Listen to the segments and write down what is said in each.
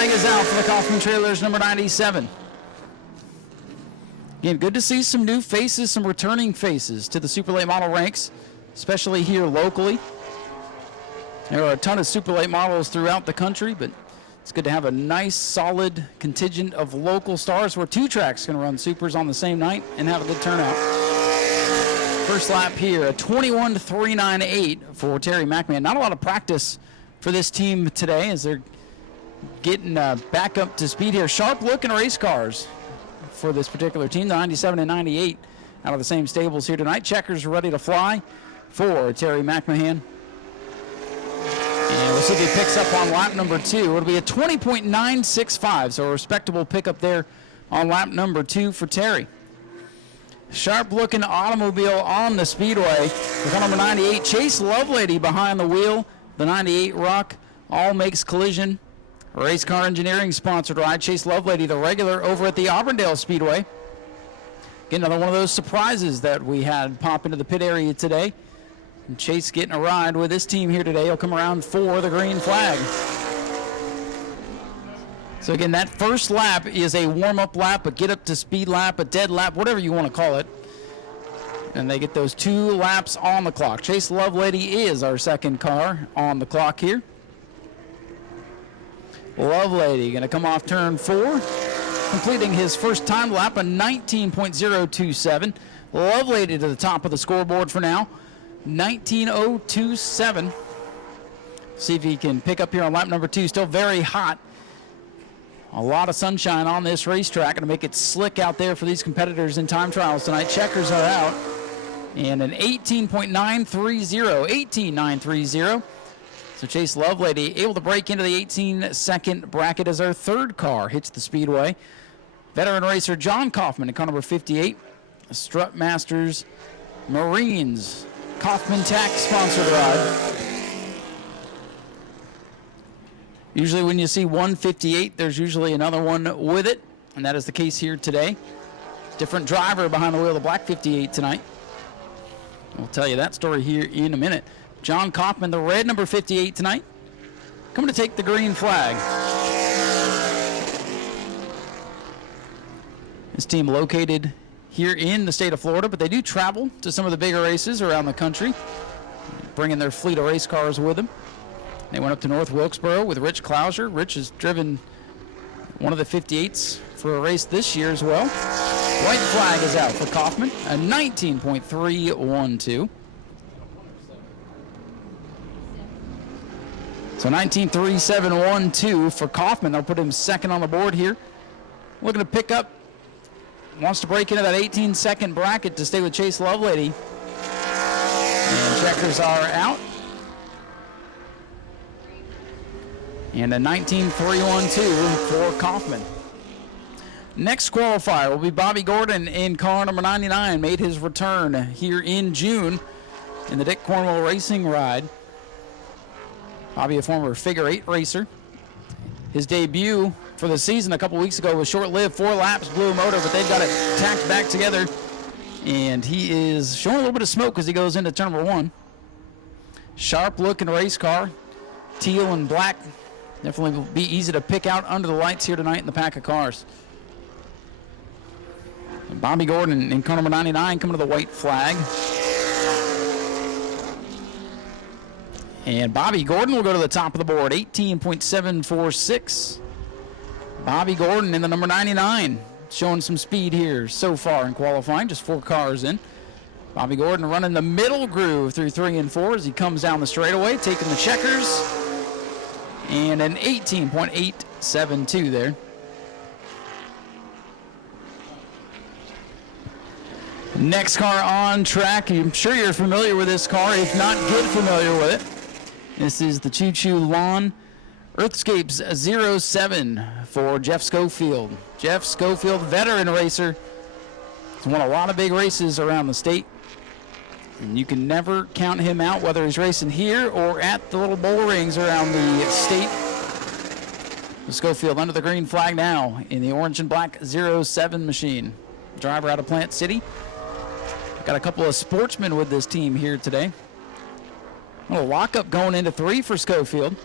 flag is out for the Kaufman Trailers, number 97. Again, good to see some new faces, some returning faces to the super late model ranks, especially here locally. There are a ton of super late models throughout the country, but it's good to have a nice, solid contingent of local stars where two tracks can run supers on the same night and have a good turnout. First lap here, a 21.398 for Terry McMahon. Not a lot of practice for this team today as they're getting back up to speed here. Sharp looking race cars for this particular team, the 97 and 98 out of the same stables here tonight. Checkers ready to fly for Terry McMahon. And we'll see if he picks up on lap number 2. It'll be a 20.965, so a respectable pickup there on lap number 2 for Terry. Sharp looking automobile on the speedway. For car number 98, Chase Lovelady behind the wheel. The 98 Rock all makes collision. Race Car Engineering sponsored ride. Chase Lovelady, the regular over at the Auburndale Speedway. Again, another one of those surprises that we had pop into the pit area today. And Chase getting a ride with his team here today. He'll come around for the green flag. So again, that first lap is a warm-up lap, a get-up-to-speed lap, a dead lap, whatever you want to call it. And they get those 2 laps on the clock. Chase Lovelady is our second car on the clock here. Lovelady going to come off turn 4, completing his first time lap, a 19.027. Lovelady to the top of the scoreboard for now, 19.027. See if he can pick up here on lap number 2. Still very hot. A lot of sunshine on this racetrack. Going to make it slick out there for these competitors in time trials tonight. Checkers are out. And an 18.930, 18.930. So Chase Lovelady able to break into the 18-second bracket as our third car hits the speedway. Veteran racer John Kaufman in car number 58. Strut Masters Marines Kaufman Tack sponsored ride. Usually when you see 158, there's usually another one with it, and that is the case here today. Different driver behind the wheel of the black 58 tonight. I'll tell you that story here in a minute. John Kaufman, the red number 58 tonight, coming to take the green flag. This team located here in the state of Florida, but they do travel to some of the bigger races around the country, bringing their fleet of race cars with them. They went up to North Wilkesboro with Rich Clouser. Rich has driven one of the 58s for a race this year as well. White flag is out for Kaufman, a 19.312. So 19.3712 for Kaufman. They'll put him second on the board here. Looking to pick up, wants to break into that 18-second bracket to stay with Chase Lovelady. And checkers are out. And a 19.312 for Kaufman. Next qualifier will be Bobby Gordon in car number 99. Made his return here in June in the Dick Cornwell Racing ride. Bobby, a former figure 8 racer. His debut for the season a couple weeks ago was short-lived, 4 laps, blew a motor, but they've got it tacked back together. And he is showing a little bit of smoke as he goes into turn number 1. Sharp-looking race car, teal and black. Definitely will be easy to pick out under the lights here tonight in the pack of cars. Bobby Gordon in car number 99 coming to the white flag. And Bobby Gordon will go to the top of the board, 18.746. Bobby Gordon in the number 99, showing some speed here so far in qualifying, just 4 cars in. Bobby Gordon running the middle groove through 3 and 4 as he comes down the straightaway, taking the checkers. And an 18.872 there. Next car on track. I'm sure you're familiar with this car. If not, get familiar with it. This is the Choo Choo Lawn Earthscapes 07 for Jeff Schofield. Jeff Schofield, veteran racer. He's won a lot of big races around the state. And you can never count him out, whether he's racing here or at the little bull rings around the state. Schofield under the green flag now in the orange and black 07 machine. Driver out of Plant City. Got a couple of sportsmen with this team here today. A little lockup going into 3 for Schofield.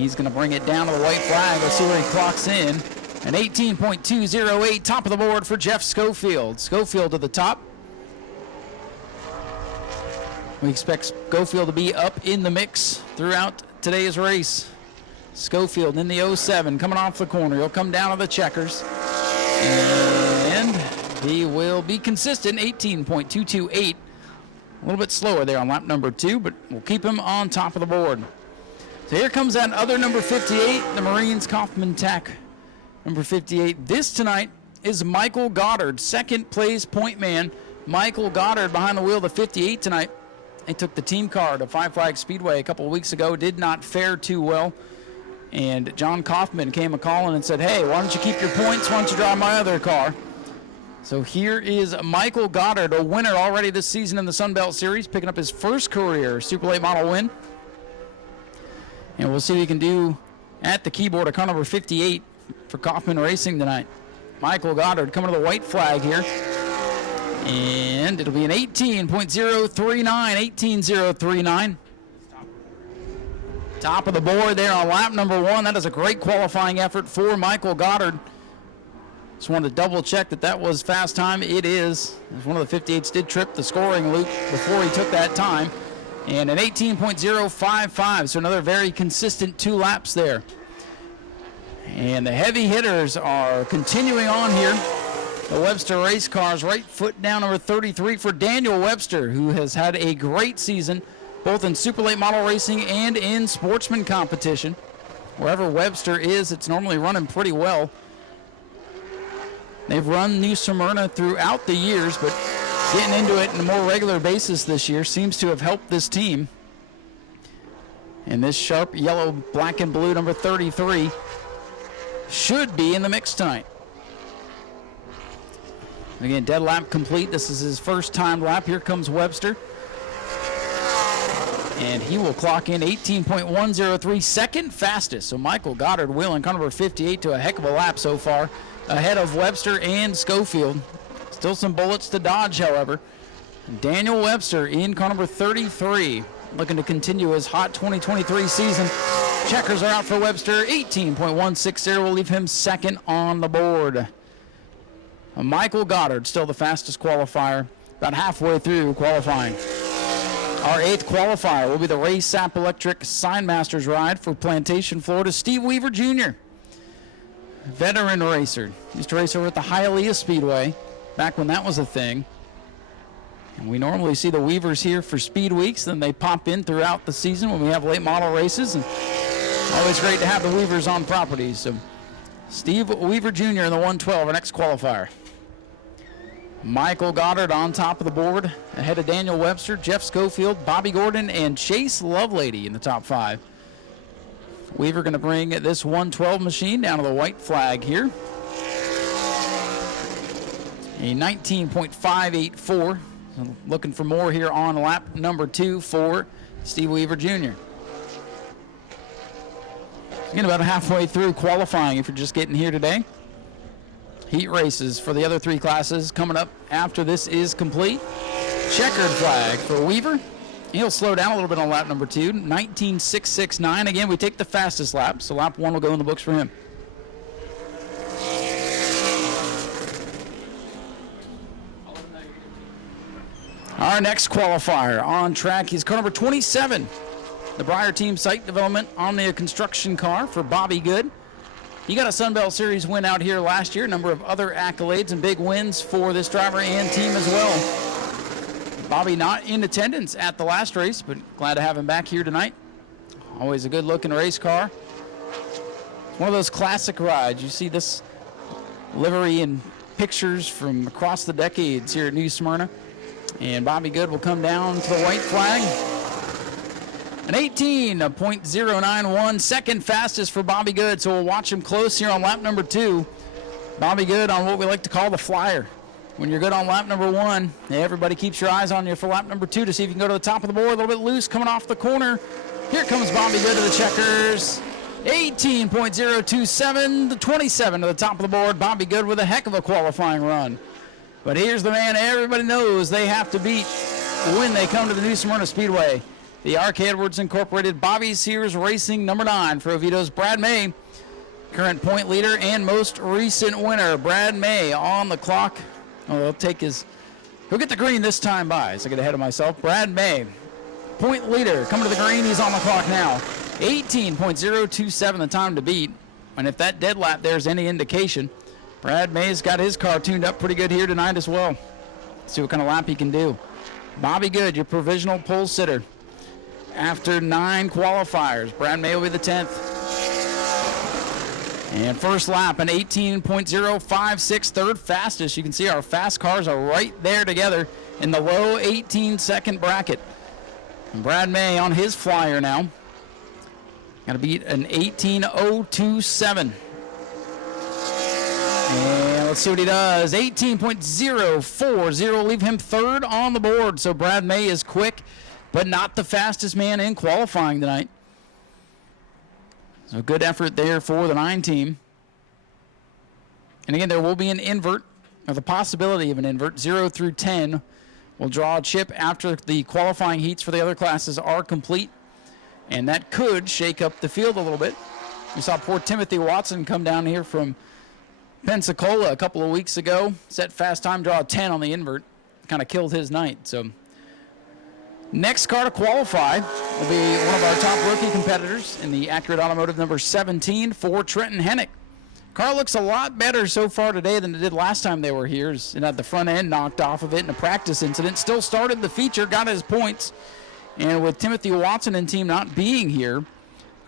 He's going to bring it down to the white flag. Let's see where he clocks in. An 18.208, top of the board for Jeff Schofield. Schofield to the top. We expect Schofield to be up in the mix throughout today's race. Schofield in the 07, coming off the corner. He'll come down to the checkers. And he will be consistent, 18.228. A little bit slower there on lap number 2, but we'll keep him on top of the board. So here comes that other number 58, the Marines Kaufman Tech. Number 58. This tonight is Michael Goddard, second place point man. Michael Goddard behind the wheel of the 58 tonight. He took the team car to Five Flags Speedway a couple of weeks ago, did not fare too well. And John Kaufman came a-calling and said, hey, why don't you keep your points? Why don't you drive my other car? So here is Michael Goddard, a winner already this season in the Sunbelt Series, picking up his first career Super Late Model win. And we'll see what he can do at the keyboard of car number 58 for Kaufman Racing tonight. Michael Goddard coming to the white flag here. And it'll be an 18.039, 18.039. Top of the board there on lap number 1. That is a great qualifying effort for Michael Goddard. Just wanted to double check that was fast time. It is. One of the 58s did trip the scoring loop before he took that time. And an 18.055, so another very consistent 2 laps there. And the heavy hitters are continuing on here. The Webster race cars, right foot down number 33 for Daniel Webster, who has had a great season, both in super late model racing and in sportsman competition. Wherever Webster is, it's normally running pretty well. They've run New Smyrna throughout the years, but getting into it on a more regular basis this year seems to have helped this team. And this sharp yellow, black, and blue number 33 should be in the mix tonight. Again, dead lap complete. This is his first time lap. Here comes Webster. And he will clock in 18.103, second fastest. So Michael Goddard wheeling car number 58 to a heck of a lap so far, ahead of Webster and Schofield. Still some bullets to dodge, however. Daniel Webster in car number 33, looking to continue his hot 2023 season. Checkers are out for Webster. 18.160 will leave him second on the board. Michael Goddard, still the fastest qualifier, about halfway through qualifying. Our 8th qualifier will be the Ray Sapp Electric Sign Masters ride for Plantation, Florida. Steve Weaver Jr., veteran racer. Used to race over at the Hialeah Speedway back when that was a thing. And we normally see the Weavers here for Speed Weeks, then they pop in throughout the season when we have late model races. And always great to have the Weavers on property. So Steve Weaver Jr. in the 112, our next qualifier. Michael Goddard on top of the board, ahead of Daniel Webster, Jeff Schofield, Bobby Gordon, and Chase Lovelady in the top 5. Weaver going to bring this 112 machine down to the white flag here. A 19.584. Looking for more here on lap number 2 for Steve Weaver Jr. Again, about halfway through qualifying if you're just getting here today. Heat races for the other 3 classes coming up after this is complete. Checkered flag for Weaver. He'll slow down a little bit on lap number 2, 19.669. Again, we take the fastest lap, so lap 1 will go in the books for him. Our next qualifier on track is car number 27. The Breyer Team Site Development Omnia construction car for Bobby Good. He got a Sunbelt Series win out here last year. A number of other accolades and big wins for this driver and team as well. Bobby not in attendance at the last race, but glad to have him back here tonight. Always a good-looking race car. It's one of those classic rides. You see this livery in pictures from across the decades here at New Smyrna. And Bobby Good will come down to the white flag. An 18.091, second fastest for Bobby Good, so we'll watch him close here on lap number 2. Bobby Good on what we like to call the flyer. When you're good on lap number 1, everybody keeps your eyes on you for lap number 2 to see if you can go to the top of the board. A little bit loose coming off the corner. Here comes Bobby Good to the checkers. 18.027, the 27 to the top of the board. Bobby Good with a heck of a qualifying run. But here's the man everybody knows they have to beat when they come to the New Smyrna Speedway. the RK Edwards Incorporated Bobby Sears Racing number 9 for Oviedo's Brad May, current point leader and most recent winner. Brad May on the clock. Oh, he'll get the green this time by, so I get ahead of myself. Brad May, point leader, coming to the green. He's on the clock now. 18.027 the time to beat. And if that dead lap there's any indication, Brad May's got his car tuned up pretty good here tonight as well. See what kind of lap he can do. Bobby Good, your provisional pole sitter. After 9 qualifiers, Brad May will be the 10th. And first lap, an 18.056, third fastest. You can see our fast cars are right there together in the low 18-second bracket. And Brad May on his flyer now. Got to beat an 18.027. And let's see what he does. 18.040, leave him third on the board. So Brad May is quick, but not the fastest man in qualifying tonight. So good effort there for the 9 team. And again, there will be an invert, or the possibility of an invert. 0 through 10 will draw a chip after the qualifying heats for the other classes are complete. And that could shake up the field a little bit. We saw poor Timothy Watson come down here from Pensacola a couple of weeks ago. Set fast time, draw a 10 on the invert. Kind of killed his night. So next car to qualify will be one of our top rookie competitors in the Accurate Automotive number 17 for Trenton Hennick. Car looks a lot better so far today than it did last time they were here. It had the front end knocked off of it in a practice incident. Still started the feature, got his points. And with Timothy Watson and team not being here,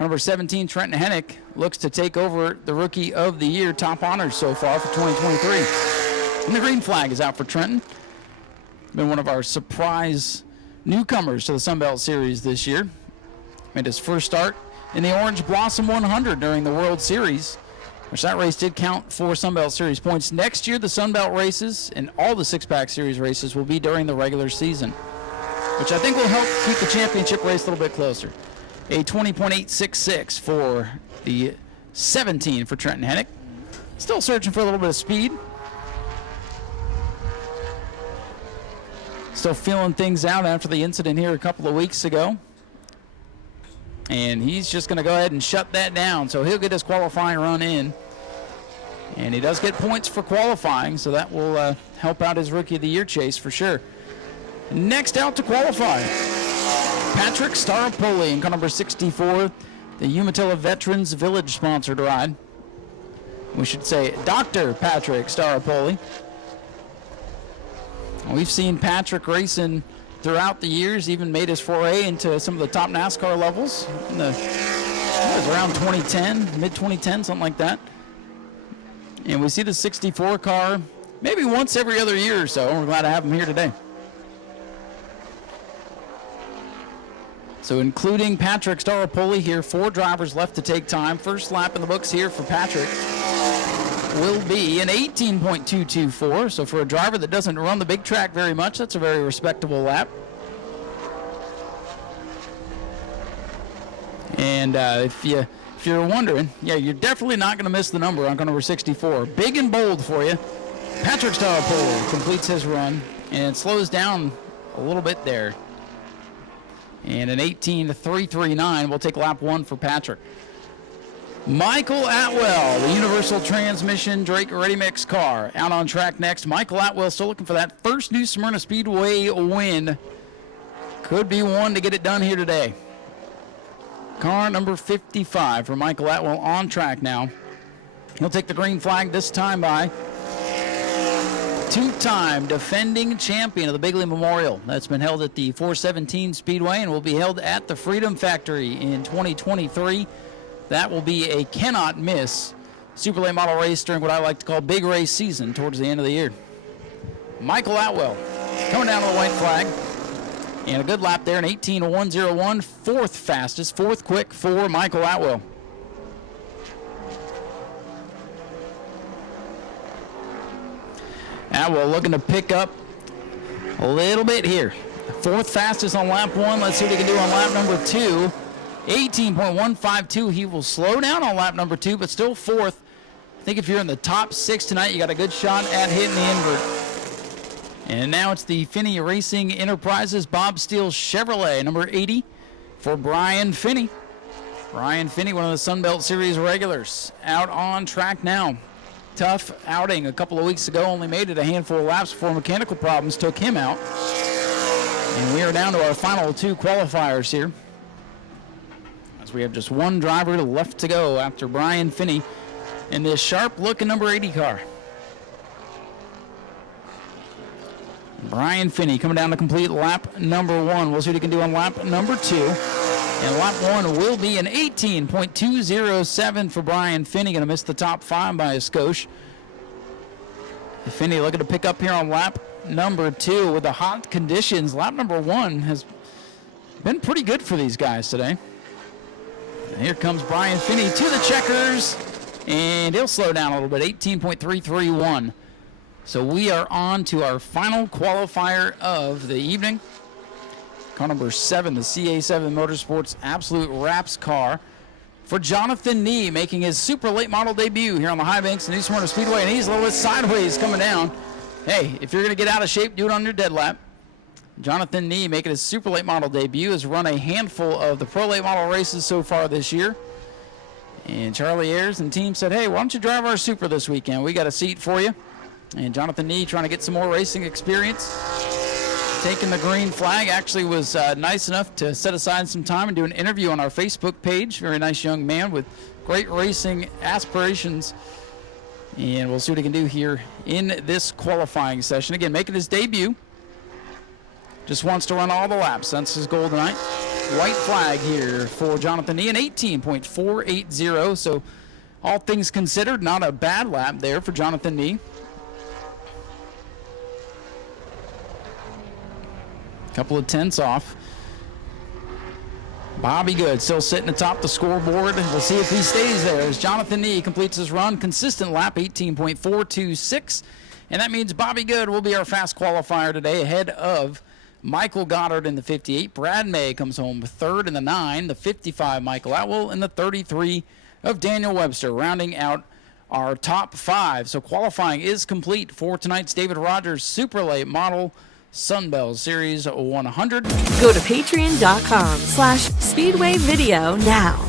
number 17, Trenton Hennick, looks to take over the Rookie of the Year top honors so far for 2023. And the green flag is out for Trenton. Been one of our surprise newcomers to the Sunbelt Series this year. Made his first start in the Orange Blossom 100 during the World Series, which that race did count for Sunbelt Series points. Next year, the Sunbelt races and all the six-pack series races will be during the regular season, which I think will help keep the championship race a little bit closer. A 20.866 for the 17 for Trenton Hennick. Still searching for a little bit of speed. Still feeling things out after the incident here a couple of weeks ago. And he's just going to go ahead and shut that down. So he'll get his qualifying run in. And he does get points for qualifying, so that will help out his Rookie of the Year chase for sure. Next out to qualify, Patrick Staropoli in car number 64, the Umatilla Veterans Village sponsored ride. We should say Dr. Patrick Staropoli. We've seen Patrick racing throughout the years, even made his foray into some of the top NASCAR levels. It was around 2010, mid-2010, something like that. And we see the 64 car maybe once every other year or so, and we're glad to have him here today. So including Patrick Staropoli here, 4 drivers left to take time. First lap in the books here for Patrick will be an 18.224. So for a driver that doesn't run the big track very much, that's a very respectable lap. And if you're wondering, yeah, you're definitely not going to miss the number on car number 64. Big and bold for you. Patrick Staropoli completes his run and slows down a little bit there. And an 18.339 will take lap 1 for Patrick. Michael Atwell, the Universal Transmission Drake Ready Mix car, out on track next. Michael Atwell still looking for that first new Smyrna Speedway win. Could be one to get it done here today. Car number 55 for Michael Atwell on track now. He'll take the green flag this time by two-time defending champion of the Bigley Memorial. That's been held at the 417 Speedway and will be held at the Freedom Factory in 2023. That will be a cannot-miss Super Late Model race during what I like to call big race season towards the end of the year. Michael Atwell coming down to the white flag. And a good lap there, an 18.101, fourth fastest, fourth quick for Michael Atwell. Atwell looking to pick up a little bit here. Fourth fastest on lap 1. Let's see what he can do on lap number 2. 18.152. He will slow down on lap number 2, but still fourth. I think if you're in the top 6 tonight, you got a good shot at hitting the invert. And now it's the Finney Racing Enterprises Bob Steele Chevrolet, number 80, for Brian Finney. Brian Finney, one of the Sunbelt Series regulars, out on track now. Tough outing a couple of weeks ago, only made it a handful of laps before mechanical problems took him out. And we are down to our final 2 qualifiers here, as we have just one driver left to go after Brian Finney in this sharp-looking number 80 car. Brian Finney coming down to complete lap number 1. We'll see what he can do on lap number 2. And lap 1 will be an 18.207 for Brian Finney. Going to miss the top 5 by a skosh. Finney looking to pick up here on lap number 2 with the hot conditions. Lap number 1 has been pretty good for these guys today. And here comes Brian Finney to the checkers. And he'll slow down a little bit, 18.331. So we are on to our final qualifier of the evening. Car number 7, the CA7 Motorsports Absolute Wraps car for Jonathan Nee, making his super late model debut here on the high banks of New Smyrna Speedway, and he's a little bit sideways coming down. Hey, if you're going to get out of shape, do it on your dead lap. Jonathan Nee making his super late model debut, has run a handful of the pro late model races so far this year. And Charlie Ayers and team said, hey, why don't you drive our super this weekend? We got a seat for you. And Jonathan Nee trying to get some more racing experience. Taking the green flag, actually was nice enough to set aside some time and do an interview on our Facebook page. Very nice young man with great racing aspirations. And we'll see what he can do here in this qualifying session. Again, making his debut. Just wants to run all the laps. That's his goal tonight. White flag here for Jonathan Nee, an 18.480. So all things considered, not a bad lap there for Jonathan Nee. Couple of tenths off. Bobby Good still sitting atop the scoreboard. We'll see if he stays there as Jonathan Nee completes his run. Consistent lap, 18.426. And that means Bobby Good will be our fast qualifier today, ahead of Michael Goddard in the 58. Brad May comes home third in the 9. The 55, Michael Atwell, and the 33 of Daniel Webster, rounding out our top 5. So qualifying is complete for tonight's David Rogers Super Late Model Sunbelt Series 100. Go to patreon.com/Speedway Video now.